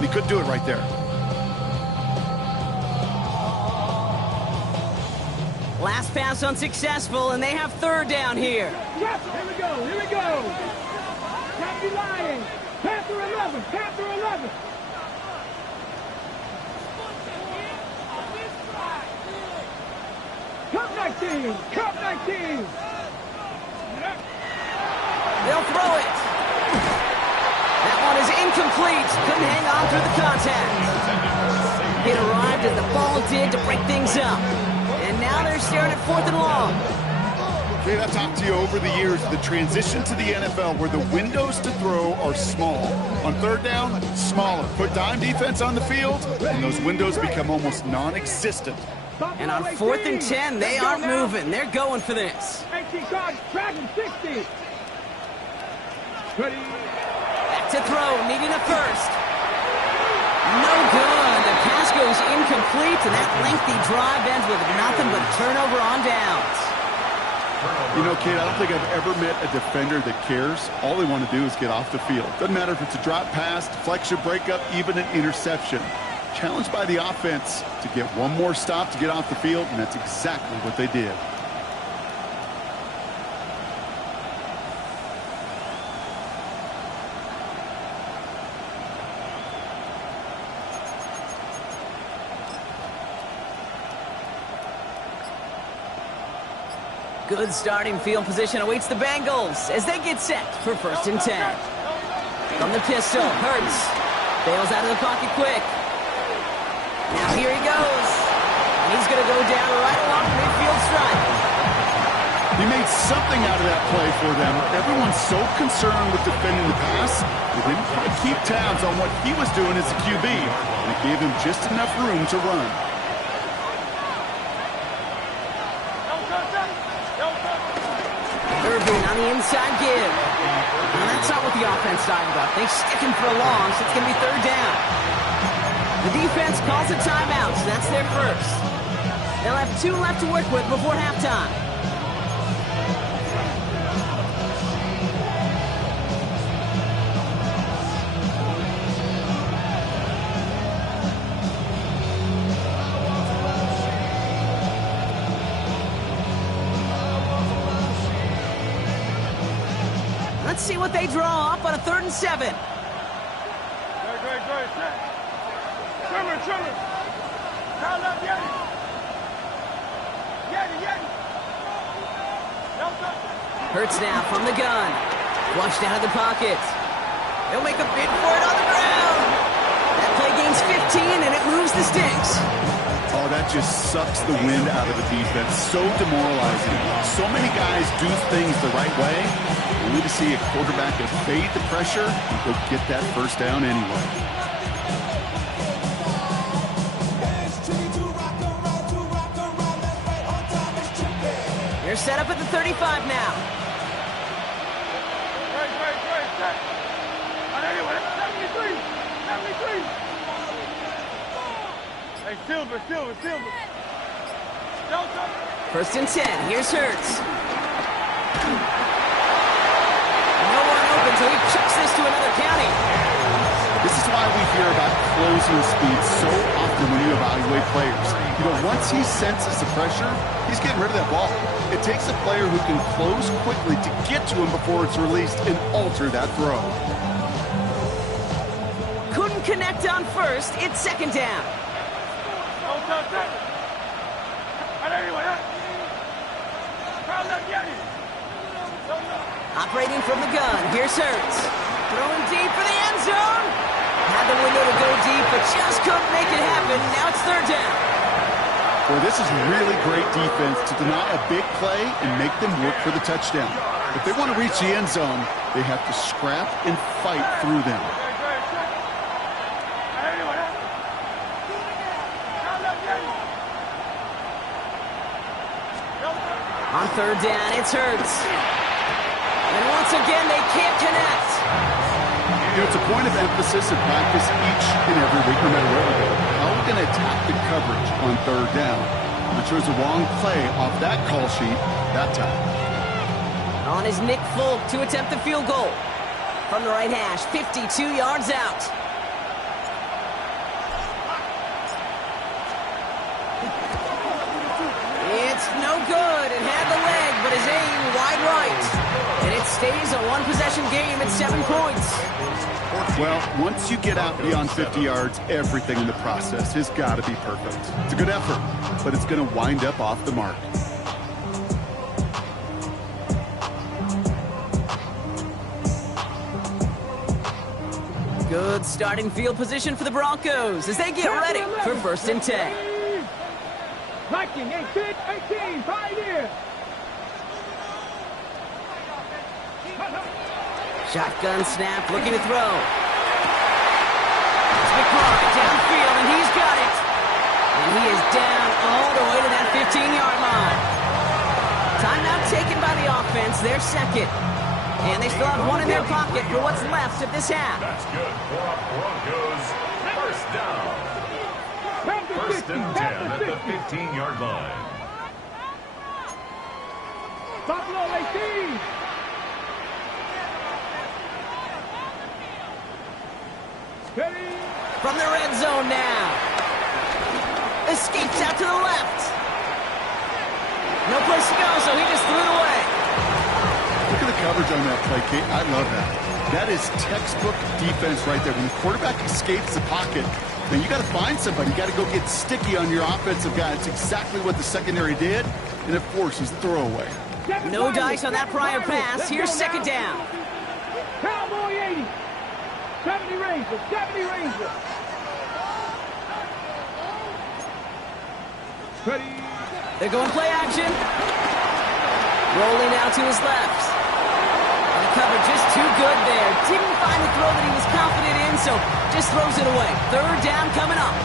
and he couldn't do it right there. Last pass unsuccessful, and they have third down here. Yes, here we go, here we go. Can't be lying. Panther 11, Panther 11. Cup 19, Cup 19. They'll throw it. That one is incomplete. Couldn't hang on through the contact. It arrived as the ball did to break things up. And now they're staring at 4th and long. Okay, I've talked to you over the years, the transition to the NFL where the windows to throw are small. On third down, smaller. Put dime defense on the field, and those windows become almost non-existent. And on 4th and 10, they aren't moving. They're going for this. 18 cards, Dragon 60. Ready. Back to throw, needing a first. No good. The pass goes incomplete, and that lengthy drive ends with nothing but turnover on downs. You know, kid, I don't think I've ever met a defender that cares. All they want to do is get off the field. Doesn't matter if it's a drop pass, deflection, breakup, even an interception. Challenged by the offense to get one more stop to get off the field, and that's exactly what they did. Good starting field position awaits the Bengals as they get set for 1st and 10. From the pistol, Hurts bails out of the pocket quick. Now here he goes. And he's going to go down right along the midfield stripe. He made something out of that play for them. Everyone's so concerned with defending the pass, they didn't quite keep tabs on what he was doing as a QB. And it gave him just enough room to run. Irving on the inside give. And that's not what the offense dialed up. They stick him for a long, so it's going to be 3rd down. The defense calls a timeout, so that's their first. They'll have 2 left to work with before halftime. Let's see what they draw up on a 3rd and 7. Great. Trimmer. Call up Yeti. Hurts now from the gun. Flushed out of the pocket. They'll make a bid for it on the ground. That play gains 15, and it moves the sticks. Oh, that just sucks the wind out of the defense. So demoralizing. So many guys do things the right way. Only to see a quarterback evade the pressure and go get that first down anyway. They're set up at the 35 now. Great. 73. Hey, Silver. 1st and 10. Here's Hurts. No one open, so he chucks this to another county. This is why we hear about closing speed so often when you evaluate players. You know, once he senses the pressure, he's getting rid of that ball. It takes a player who can close quickly to get to him before it's released and alter that throw. Couldn't connect on first. It's 2nd down. Operating from the gun. Here's Hurts. Throwing deep for the end zone. Had the window to go deep, but just couldn't make it happen. Now it's 3rd down. Boy, this is really great defense to deny a big play and make them work for the touchdown. If they want to reach the end zone, they have to scrap and fight through them. On 3rd down, it's Hurts. And once again, they can't connect. You know, it's a point of emphasis in practice each and every week, no matter where we go. How are we going to attack the coverage on 3rd down? I'm sure it's a wrong play off that call sheet that time. On is Nick Folk to attempt the field goal. From the right hash, 52 yards out. his aim wide right. And it stays a one-possession game at 7 points. Well, once you get out beyond 50 yards, everything in the process has got to be perfect. It's a good effort, but it's going to wind up off the mark. Good starting field position for the Broncos as they get ready for 1st and 10. Liking 18, Pioneer. Shotgun snap, looking to throw. It's McBride downfield, and he's got it. And he is down all the way to that 15-yard line. Timeout taken by the offense, their second. And they still have one in their pocket for what's left of this half. That's good for our Broncos. First down. 1st and 10 at the 15-yard line. Buffalo 18. From the red zone now. Escapes out to the left. No place to go, so he just threw it away. Look at the coverage on that play, Kate. I love that. That is textbook defense right there. When the quarterback escapes the pocket, man, you got to find somebody. You got to go get sticky on your offensive guy. It's exactly what the secondary did, and it forces the throwaway. No dice on that prior pass. Here's 2nd down. Cowboy 80. 70 Rangers. 70 Rangers. Ready. They're going play action. Rolling out to his left. And the cover just too good there. Didn't find the throw that he was confident in, so just throws it away. 3rd down coming up.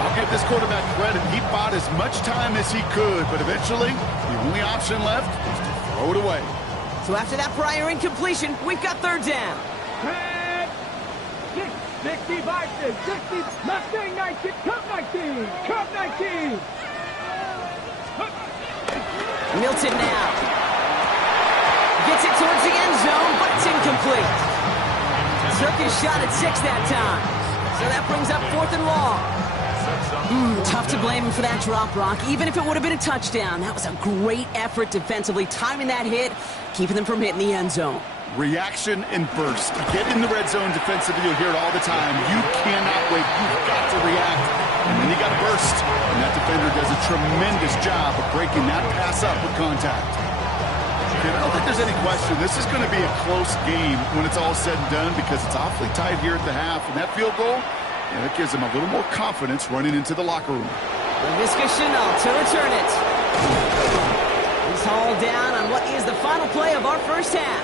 I'll give this quarterback credit. He bought as much time as he could, but eventually, the only option left was to throw it away. So after that prior incompletion, we've got 3rd down. 60 Vikings, 60 Mustang 19, Cup 19, Cup 19. Milton now. Gets it towards the end zone, but it's incomplete. Took his shot at 6 that time. So that brings up 4th and long. Tough to blame him for that drop, Brock. Even if it would have been a touchdown, that was a great effort defensively, timing that hit, keeping them from hitting the end zone. Reaction and burst. Get in the red zone defensively. You'll hear it all the time. You cannot wait. You've got to react. And then you got to burst. And that defender does a tremendous job of breaking that pass up with contact. Okay, I don't think there's any question. This is going to be a close game when it's all said and done because it's awfully tight here at the half. And that field goal, it gives them a little more confidence running into the locker room. Laviska Shenault to return it. He's hauled down on what is the final play of our first half.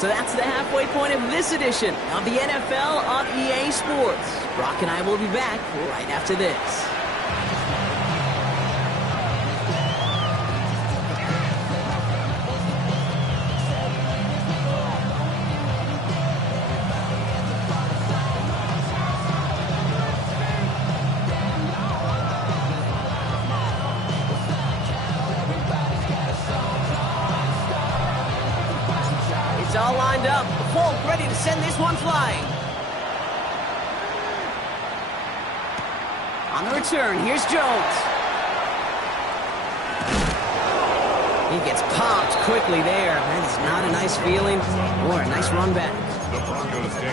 So that's the halfway point of this edition of the NFL on EA Sports. Brock and I will be back right after this. It's all lined up. Polk ready to send this one flying. On the return, here's Jones. He gets popped quickly there. That's not a nice feeling or a nice run back.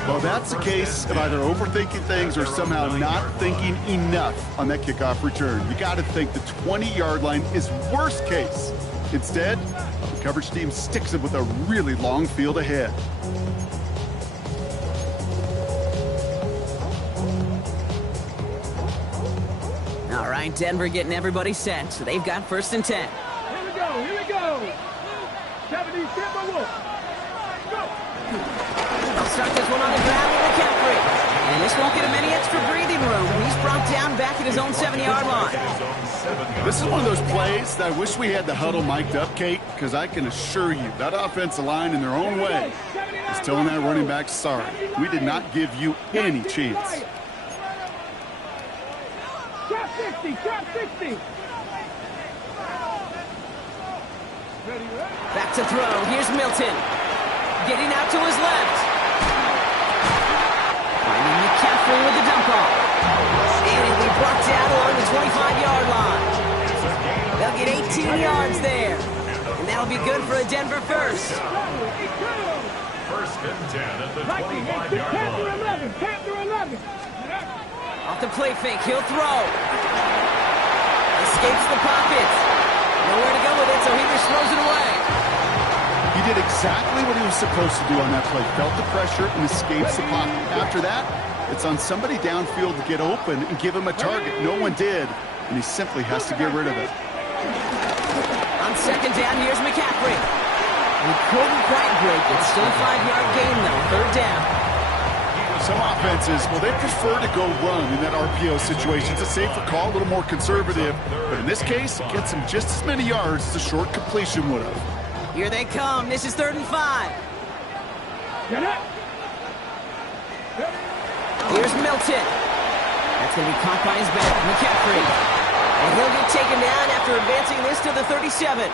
Well, that's the case of either overthinking things or somehow not thinking enough on that kickoff return. You got to think the 20-yard line is worst case. Instead, the coverage team sticks it with a really long field ahead. All right, Denver getting everybody set. So they've got 1st and 10. Here we go, here we go. 70 Timberwolves. Go. They'll start this one on the ground with McCaffrey. And this won't get him any extra breathing room. He's brought down back at his own 7-yard line. This is one of those plays that I wish we had the huddle mic'd up, Kate, because I can assure you that offensive line in their own way is telling that running back, sorry, we did not give you any chance. Drop 60, drop 60. Back to throw. Here's Milton. Getting out to his left. Finding McCaffrey with the dump off. And he'll be brought down along the 25-yard line. They'll get gain 18 yards there. And that'll be good for a Denver first. First and 10 at the 25-yard Panther line. 11, Panther 11. Off the play fake, he'll throw. Escapes the pocket. Nowhere to go with it, so he just throws it away. He did exactly what he was supposed to do on that play. Felt the pressure and escapes the pocket. After that, it's on somebody downfield to get open and give him a target. No one did, and he simply has to get rid of it. On second down, here's McCaffrey. He couldn't quite break it. Still a 5-yard gain, though. Third down. Some offenses, well, they prefer to go run in that RPO situation. It's a safer call, a little more conservative. But in this case, it gets him just as many yards as a short completion would have. Here they come. This is 3rd and 5. Get up. Here's Milton. That's going to be caught by his back. McCaffrey. And he'll get taken down after advancing this to the 37.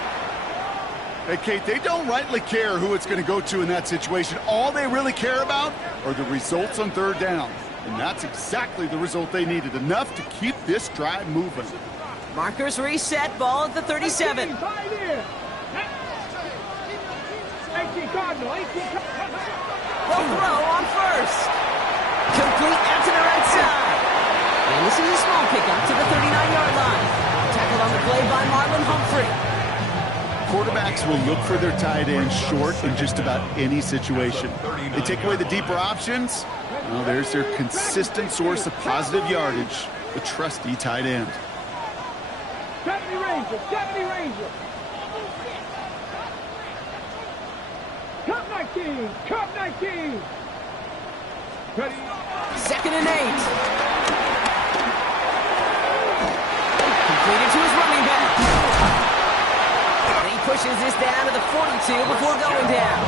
Hey, Kate, they don't rightly care who it's going to go to in that situation. All they really care about are the results on 3rd down. And that's exactly the result they needed. Enough to keep this drive moving. Markers reset. Ball at the 37. 18 Cardinal, 18 Cardinal. They'll throw on first. Complete out to the right side. And this is a small pickup to the 39-yard line. Tackled on the play by Marlon Humphrey. Quarterbacks will look for their tight end short in just about any situation. They take away the deeper options. Well, there's their consistent source of positive yardage, the trusty tight end. 70 Rangers, 70 Rangers. Cup 19, Cup 19. Ready? 2nd and 8. Completed to his running back. And he pushes this down to the 42 before going down.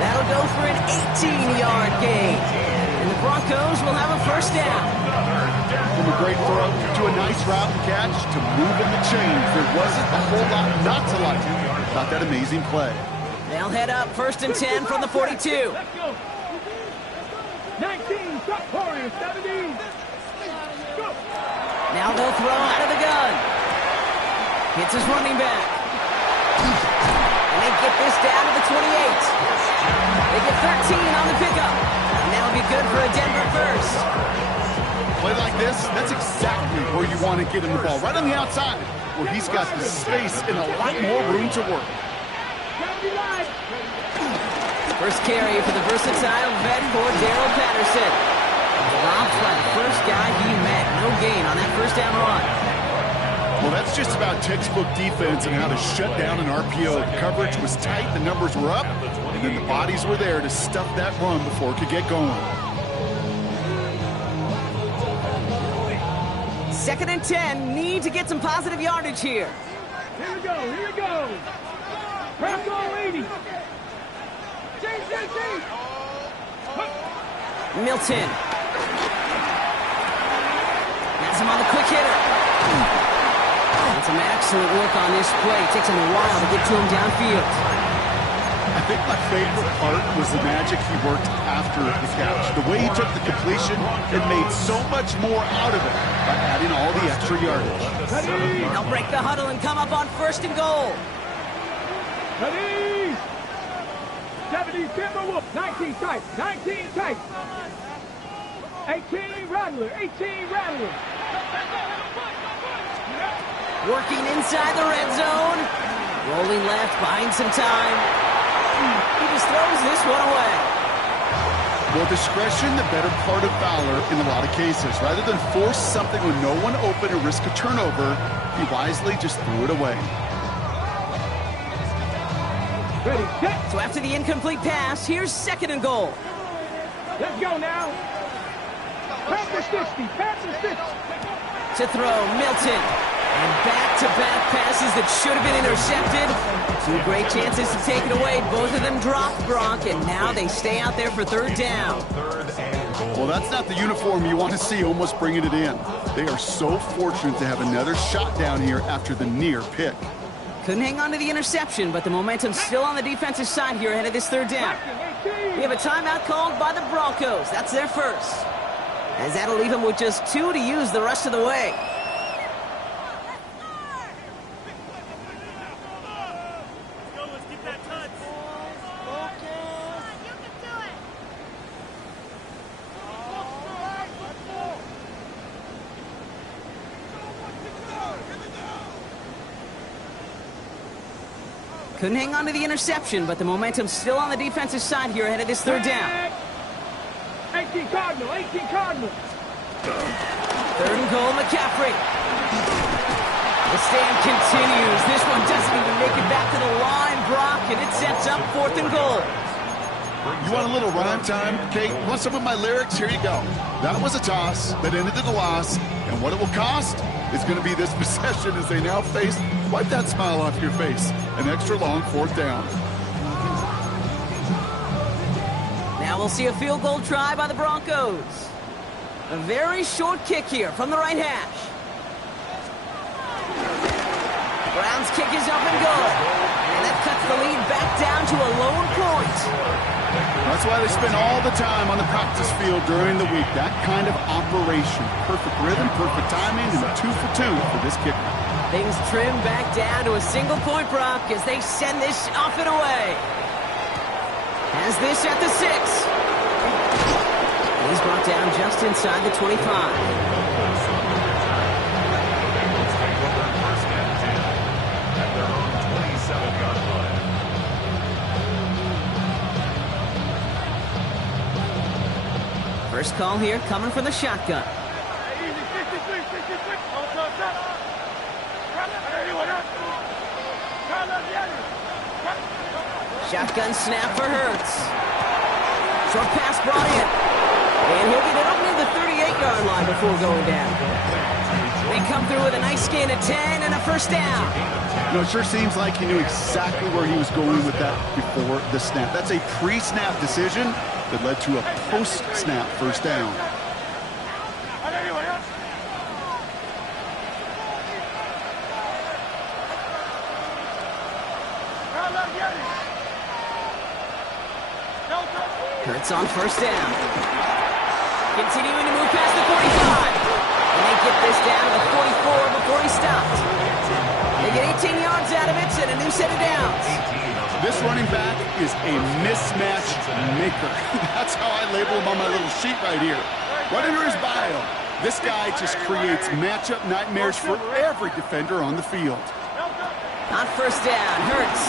That'll go for an 18-yard gain. And the Broncos will have a first down. From a great throw to a nice route and catch to moving the chains. There wasn't a whole lot not to like about that amazing play. They'll head up 1st and 10 from the 42. Let's go. 19, stop pouring, 17. Go. Now they'll throw out of the gun. Hits his running back. And they get this down to the 28. They get 13 on the pickup. And that'll be good for a Denver first. Play like this, that's exactly where you want to get him the ball. Right on the outside, where he's got the space and a lot more room to work. First carry for the versatile vet for Darrell Patterson. Dropped by the first guy he met. No gain on that first down run. Well, that's just about textbook defense and how to shut down an RPO. The coverage was tight, the numbers were up, and then the bodies were there to stuff that run before it could get going. 2nd and 10. Need to get some positive yardage here. Here we go, here we go. Press on 80. Milton. Has him on the quick hitter. And some excellent work on this play. It takes him a while to get to him downfield. I think my favorite part was the magic he worked after the catch. The way he took the completion and made so much more out of it by adding all the extra yardage. They'll break the huddle and come up on 1st and goal. Ready? 70 Timberwolf, 19 tight, 19 tight. 18 Rattler, 18 Rattler. Working inside the red zone. Rolling left, buying some time. He just throws this one away. Well, discretion, the better part of valor in a lot of cases. Rather than force something with no one open or risk a turnover, he wisely just threw it away. Ready, set. So after the incomplete pass, here's 2nd and goal. Let's go now. Panther 60, Panther 60. To throw, Milton. And back-to-back passes that should have been intercepted. 2 great chances to take it away. Both of them dropped, Gronk, and now they stay out there for 3rd down. Well, that's not the uniform you want to see almost bringing it in. They are so fortunate to have another shot down here after the near pick. Couldn't hang on to the interception, but the momentum's still on the defensive side here ahead of this 3rd down. We have a timeout called by the Broncos. That's their first. As that'll leave them with just 2 to use the rest of the way. Couldn't hang on to the interception, but the momentum's still on the defensive side here ahead of this third down. 18 Cardinal, 18 Cardinal. Third and goal, McCaffrey. The stand continues. This one doesn't even make it back to the line, Brock, and it sets up fourth and goal. You want a little rhyme time, Kate? You want some of my lyrics? Here you go. That was a toss that ended in a loss, and what it will cost is going to be this possession as they now face, wipe that smile off your face, an extra long fourth down. Now we'll see a field goal try by the Broncos. A very short kick here from the right hash. Brown's kick is up and good. And that cuts the lead back down to a lone point. That's why they spend all the time on the practice field during the week. That kind of operation. Perfect rhythm, perfect timing, and 2 for 2 for this kicker. Things trim back down to a single point, Brock, as they send this off and away. Has this at the 6. He's brought down just inside the 25. First call here coming from the shotgun. Shotgun snap for Hurts. Short pass brought in. And he'll get it up near the 38-yard line before going down. They come through with a nice gain of 10 and a first down. You know, it sure seems like he knew exactly where he was going with that before the snap. That's a pre-snap decision that led to a post-snap first down. Hurts on first down. Continuing to move past the 45. And they get this down to the 44 before he stopped. They get 18 yards out of it and a new set of downs. This running back is a mismatch maker. That's how I label him on my little sheet right here. Right under his bio, this guy just creates matchup nightmares for every defender on the field. On first down, Hurts.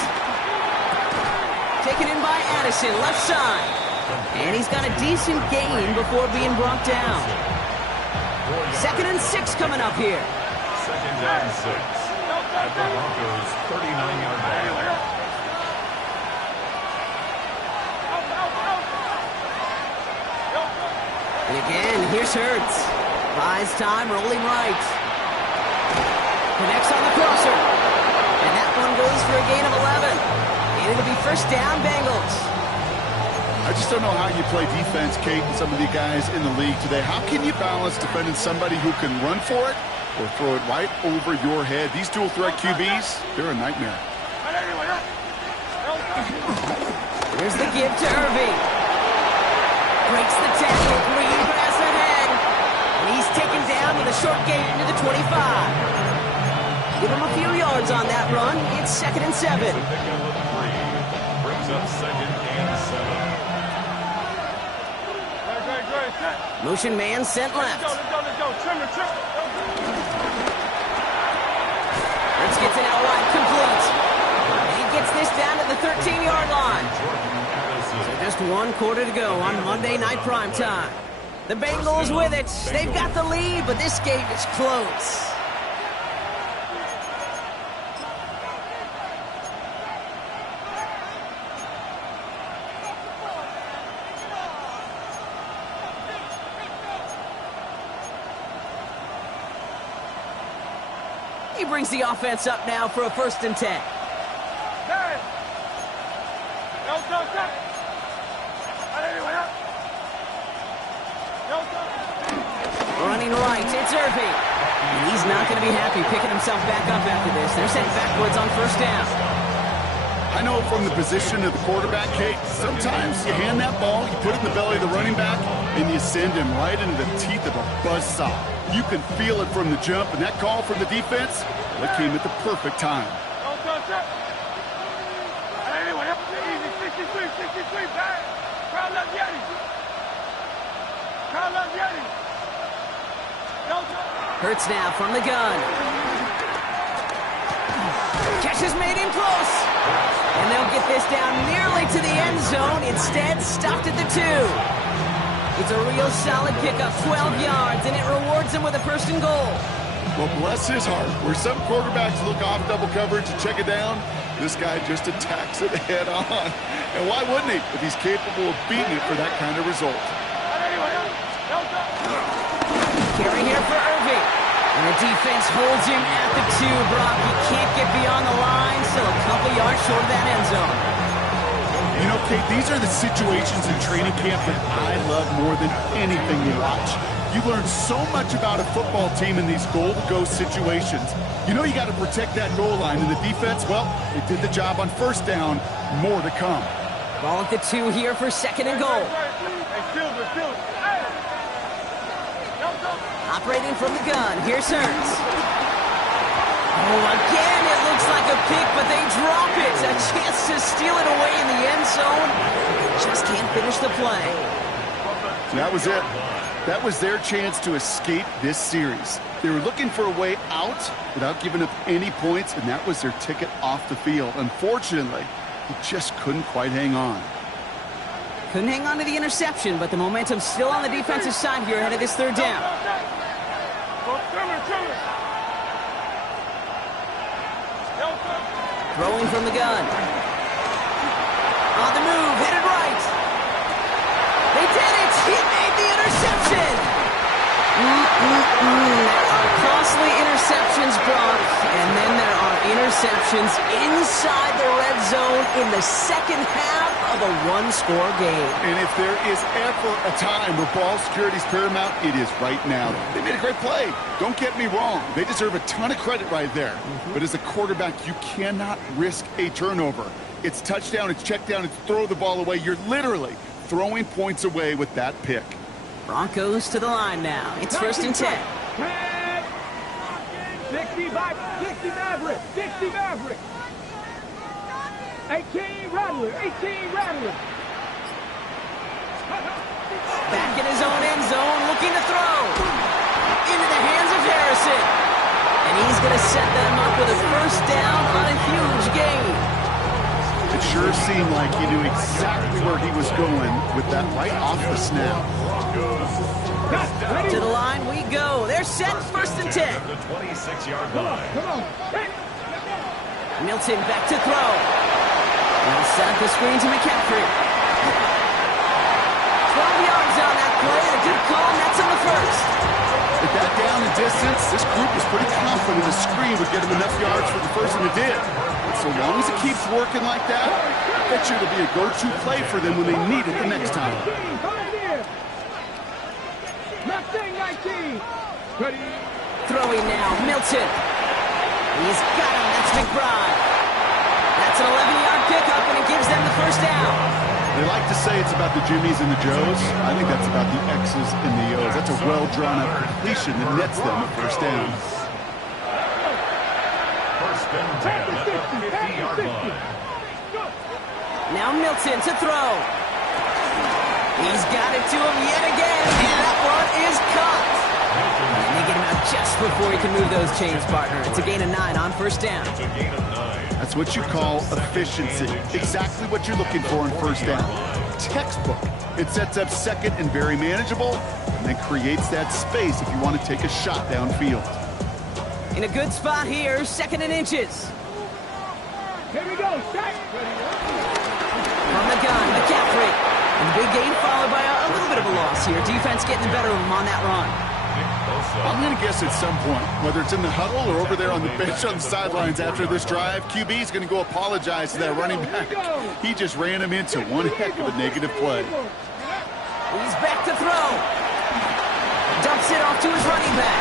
Taken in by Addison, left side. And he's got a decent gain before being brought down. 2nd and 6 coming up here. 2nd and 6 at the Broncos' 39-yard line. And again, here's Hurts. Buys time, rolling right. Connects on the crosser. And that one goes for a gain of 11. And it'll be first down, Bengals. I just don't know how you play defense, Kate, and some of the guys in the league today. How can you balance defending somebody who can run for it or throw it right over your head? These dual threat QBs, they're a nightmare. Here's the give to Irving. Breaks the tackle, green grass ahead. And he's taken down with a short gain to the 25. Give him a few yards on that run. It's 2nd and 7. Brings up 2nd and 7. Motion man sent left. Let's go. Hurts gets it out wide, complete. And he gets this down to the 13-yard line. So just 1 quarter to go on Monday Night Primetime. The Bengals with it. They've got the lead, but this game is close. He brings the offense up now for a 1st and 10. Running right, it's Irving. And he's not going to be happy picking himself back up after this. They're sent backwards on first down. I know from the position of the quarterback, Kate, sometimes you hand that ball, you put it in the belly of the running back, and you send him right into the teeth of a buzzsaw. You can feel it from the jump, and that call from the defense, that came at the perfect time. Hurts now from the gun. Catch is made in close. And they'll get this down nearly to the end zone. Instead, stopped at the 2. It's a real solid pickup, 12 yards, and it rewards him with a 1st and goal. Well, bless his heart. Where some quarterbacks look off double coverage and check it down, this guy just attacks it head on. And why wouldn't he if he's capable of beating it for that kind of result? Carry here for Irving. And the defense holds him at the 2, Brock. He can't get beyond the line, still a couple yards short of that end zone. You know, Kate, these are the situations in training camp that I love more than anything to watch. You learn so much about a football team in these goal-to-go situations. You know you got to protect that goal line, and the defense, well, they did the job on 1st down. More to come. Ball at the 2 here for 2nd and goal. Operating from the gun, here's Hurts. Oh, again, it looks like a pick, but they drop it. A chance to steal it away in the end zone. Just can't finish the play. That was it. That was their chance to escape this series. They were looking for a way out without giving up any points, and that was their ticket off the field. Unfortunately, he just couldn't quite hang on. Couldn't hang on to the interception, but the momentum's still on the defensive side here ahead of this 3rd down. Throwing from the gun. On the move, headed right. They did it! He made the interception! There are costly interceptions, Brock, and then there are interceptions inside the red zone in the 2nd half of a 1-score game. And if there is ever a time where ball security is paramount, it is right now. They made a great play. Don't get me wrong. They deserve a ton of credit right there. But as a quarterback, you cannot risk a turnover. It's touchdown, it's check down, it's throw the ball away. You're literally throwing points away with that pick. Broncos to the line now. It's 1st and 10. 60 Maverick. 60 Maverick. 18 Rattler. 18 Rattler. Back in his own end zone, looking to throw. Into the hands of Harrison. And he's going to set them up with a 1st down on a huge gain. It sure seemed like he knew exactly where he was going with that right off the snap. To the line we go. They're set, 1st and 10. The 26-yard line. Come on. Milton back to throw. Now set up the screen to McCaffrey. 12 yards on that play. A good call, and that's on the 1st. With that down and distance, this group was pretty confident the screen would get him enough yards for the 1st, and it did. And so long as it keeps working like that, I bet you it'll be a go-to play for them when they need it the next time. Throwing now, Milton. He's got him, that's McBride. That's an 11-yard pickup, and it gives them the 1st down. They like to say it's about the Jimmies and the Joes. I think that's about the X's and the O's. That's a well-drawn-up completion that nets them a 1st down. 1st and 10 at the 50-yard line. Now Milton to throw. He's got it to him yet again, and that one is caught. And they get him out just before he can move those chains, partner. It's a gain of 9 on 1st down. It's a gain of 9. That's what you call efficiency. Exactly what you're looking for on 1st down. Textbook. It sets up 2nd and very manageable, and then creates that space if you want to take a shot downfield. In a good spot here, 2nd and inches. Here we go. Start. From the gun, McCaffrey. And the big gain followed by a little bit of a loss here. Defense getting the better of him on that run. I'm going to guess at some point, whether it's in the huddle or over there on the bench on the sidelines after this drive, QB's going to go apologize to that running back. He just ran him into one heck of a negative play. He's back to throw. Dumps it off to his running back.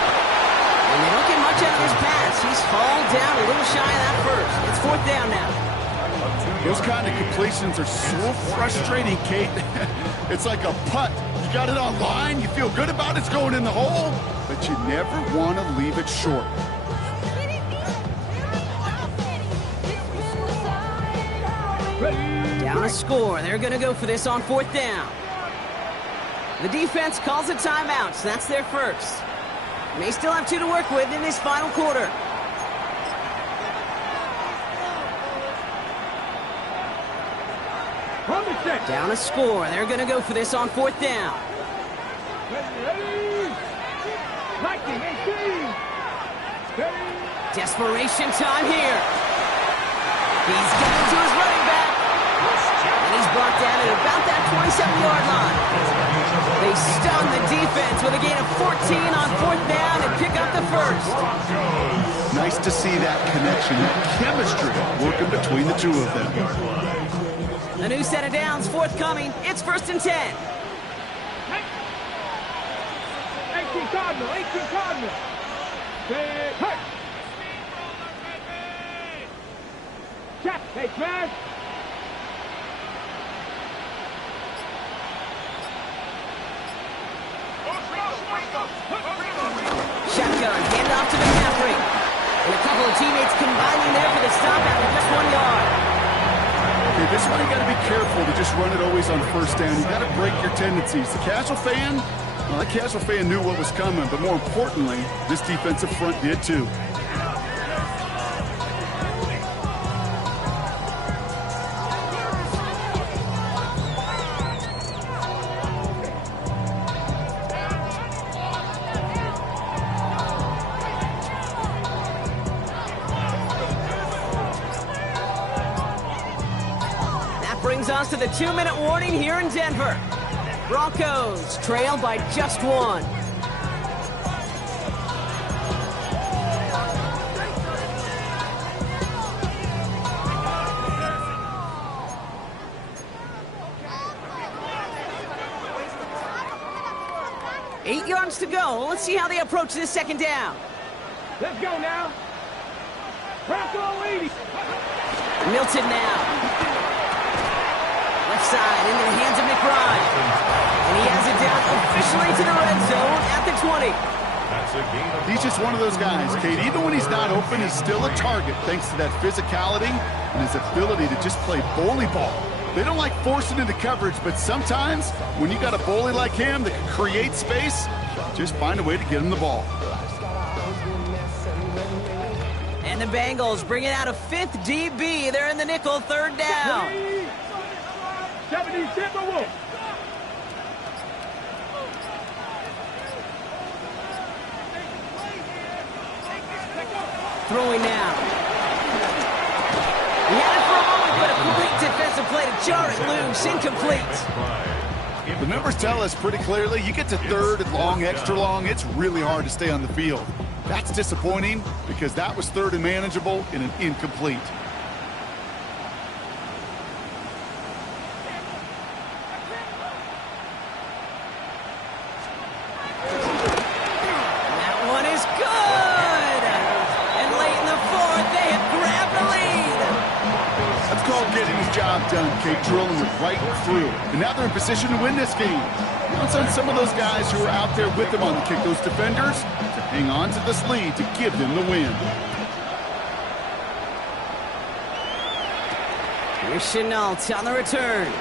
And they don't get much out of his pass. He's hauled down a little shy of that 1st. It's 4th down now. Those kind of completions are so frustrating, Kate. It's like a putt. You got it on line, you feel good about it's going in the hole, but you never want to leave it short. Down a score. They're going to go for this on 4th down. The defense calls a timeout, so that's their 1st. They still have 2 to work with in this final quarter. Down a score. They're going to go for this on 4th down. Desperation time here. He's getting to his running back. And he's brought down at about that 27-yard line. They stun the defense with a gain of 14 on 4th down and pick up the first. Nice to see that connection, that chemistry working between the two of them. A new set of downs forthcoming. It's 1st and 10. 18 Cardinal, 18 Cardinal. Hey! Check, hey, smash! Shotgun, hand off to McCaffrey. And a couple of teammates combining there for the stop after just 1 yard. Okay, this one you got to be careful to just run it always on 1st down. You got to break your tendencies. The casual fan, well, that casual fan knew what was coming, but more importantly, this defensive front did too. Brings us to the 2-minute warning here in Denver. Broncos trail by just 1. Eight yards to go. Let's see how they approach this 2nd down. Let's go now. Bronco lady. Milton now. Left side into the hands of McBride. And he has it down officially to the red zone at the 20. That's a gain of He's just one of those guys, Kate. Even when he's not open, he's still a target thanks to that physicality and his ability to just play bully ball. They don't like forcing into coverage, but sometimes when you got a bully like him that can create space, just find a way to get him the ball. And the Bengals bring it out a 5th DB. They're in the nickel, 3rd down. 70 Timberwolves. Throwing now. He had it for a moment, but a complete defensive play to jar it loose. Incomplete. The numbers tell us pretty clearly, you get to 3rd and long, extra long, it's really hard to stay on the field. That's disappointing because that was 3rd and manageable in an incomplete. Done, Kate, drilling it right through. And now they're in position to win this game. Now it's on some of those guys who are out there with them on the kick, those defenders, to hang on to this lead to give them the win. Here's Chenault on the return.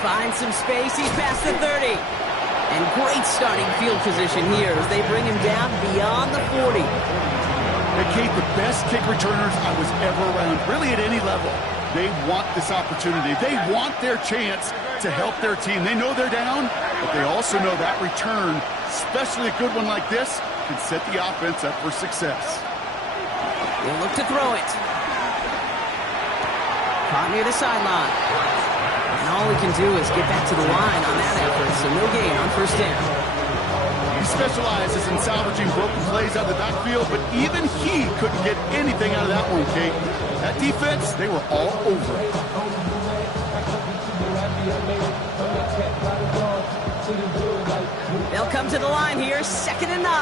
Finds some space, he's past the 30. And great starting field position here as they bring him down beyond the 40. Hey, Kate, the best kick returners I was ever around, really at any level. They want this opportunity. They want their chance to help their team. They know they're down, but they also know that return, especially a good one like this, can set the offense up for success. They'll look to throw it. Caught near the sideline. And all we can do is get back to the line on that effort, so no gain on 1st down. He specializes in salvaging broken plays out of the backfield, but even he couldn't get anything out of that one, Kate. That defense, they were all over it. They'll come to the line here, 2nd and 9.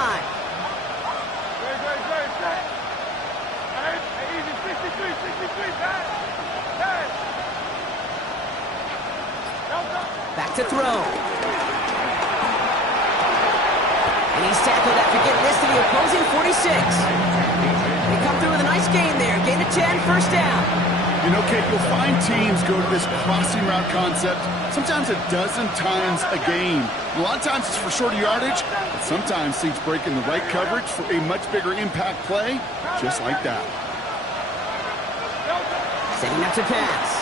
Back to throw. And he's tackled after getting this to the opposing 46. They come through with a nice gain there. Gain of 10, 1st down. You know, Kate, you'll find teams go to this crossing route concept sometimes a dozen times a game. A lot of times it's for shorter yardage, but sometimes teams break in the right coverage for a much bigger impact play, just like that. Setting up to pass.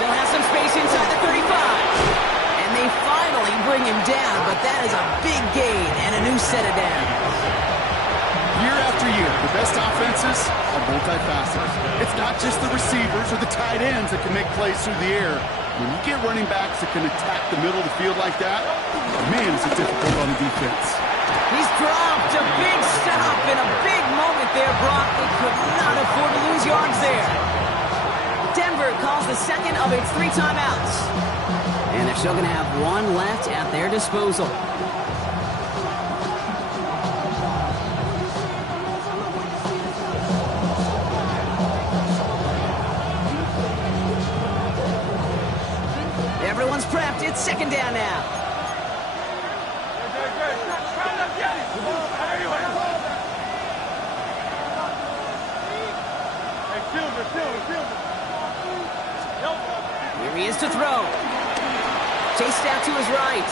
Still has some space inside the 35. And they finally bring him down, but that is a big gain and a new set of downs. Year after year, the best offenses are multifaceted. It's not just the receivers or the tight ends that can make plays through the air. When you get running backs that can attack the middle of the field like that, man, is it difficult on the defense. He's dropped a big stop in a big moment there, Brock. They could not afford to lose yards there. Denver calls the second of its 3 timeouts. And they're still going to have 1 left at their disposal. Everyone's prepped. It's second down now. Here he is to throw. Chased out to his right.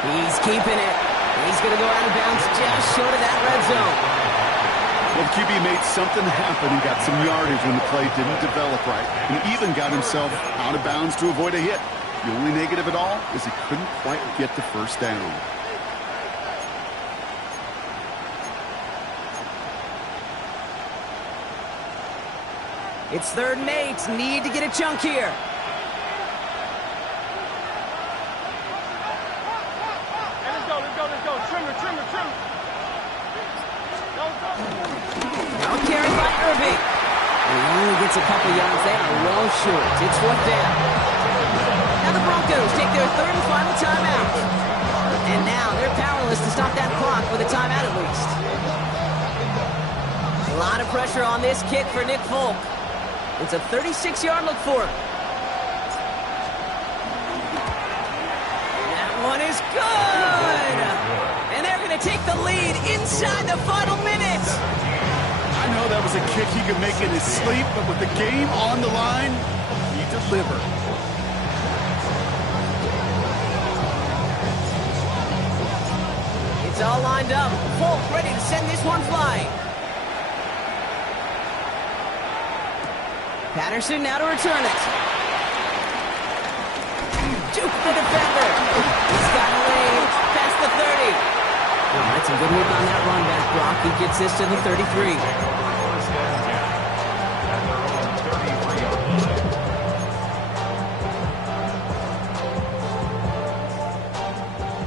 He's keeping it. He's going to go out of bounds just short of that red zone. Well, the QB made something happen and got some yardage when the play didn't develop right. And even got himself out of bounds to avoid a hit. The only negative at all is he couldn't quite get the first down. It's 3rd and 8. Need to get a chunk here. Let's go. Trimmer. Now carried by Irving. He only gets a couple yards. They are well short. It's 4th down. Now the Broncos take their 3rd and final timeout. And now they're powerless to stop that clock with a timeout at least. A lot of pressure on this kick for Nick Folk. It's a 36-yard look for him. That one is good! And they're going to take the lead inside the final minute. I know that was a kick he could make in his sleep, but with the game on the line, he delivered. It's all lined up. Folk ready to send this one flying. Patterson now to return it. Juke the defender. He's got a lane past the 30. Oh, that's a good move on that run back, Brock. He gets this to the 33.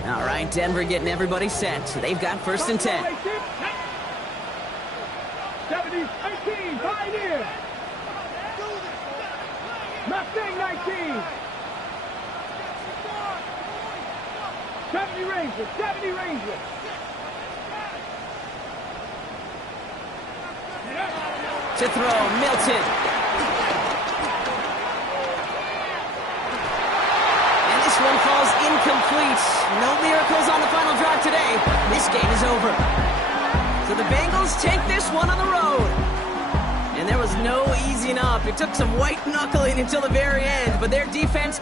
All right, Denver getting everybody set. They've got 1st and 10. 18, Pioneer. Mustang 19. 70 Rangers. To throw, Milton. And this one falls incomplete. No miracles on the final drive today. This game is over. So the Bengals take this one on the road. And there was no easing up. It took some white knuckling until the very end, but their defense